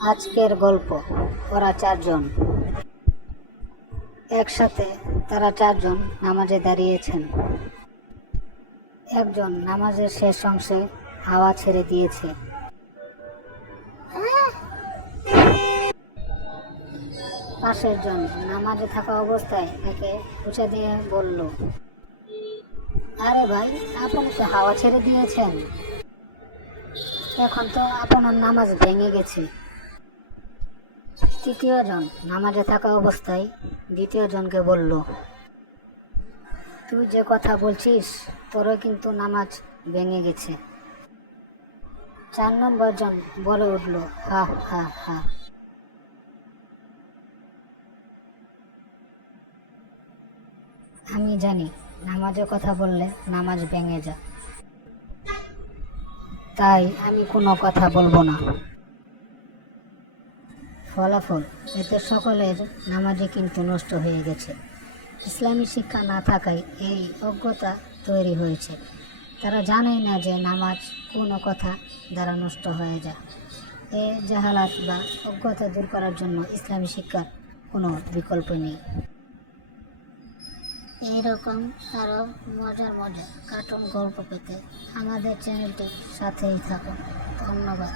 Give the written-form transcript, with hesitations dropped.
আজকের গল্প। ওরা চারজন একসাথে। তারা চারজন নামাজে দাঁড়িয়েছেন। একজন নামাজের শেষ অংশে হাওয়া ছেড়ে দিয়েছে। পাশের জন নামাজে থাকা অবস্থায় তাকে উঁচা দিয়ে বলল, আরে ভাই, আপনি তো হাওয়া ছেড়ে দিয়েছেন, এখন তো আপনার নামাজ ভেঙে গেছে। তৃতীয় জন নামাজে থাকা অবস্থায় দ্বিতীয় জনকে বলল, তুই যে কথা বলছিস তোরও কিন্তু নামাজ ভেঙে গেছে। 4 নম্বর জন বলে উঠল, হা হা হা। আমি জানি নামাজের কথা বললে নামাজ ভেঙে যায়, তাই আমি কোনো কথা বলবো না। ফলাফল, এতে সকলের নামাজই কিন্তু নষ্ট হয়ে গেছে। ইসলামী শিক্ষা না থাকায় এই অজ্ঞতা তৈরি হয়েছে। তারা জানেই না যে নামাজ কোনো কথা দ্বারা নষ্ট হয়ে যায়। এ জাহালাত বা অজ্ঞতা দূর করার জন্য ইসলামী শিক্ষার কোনো বিকল্প নেই। এইরকম আরও মজার কার্টুন গল্প পেতে আমাদের চ্যানেলটির সাথেই থাকুন। ধন্যবাদ।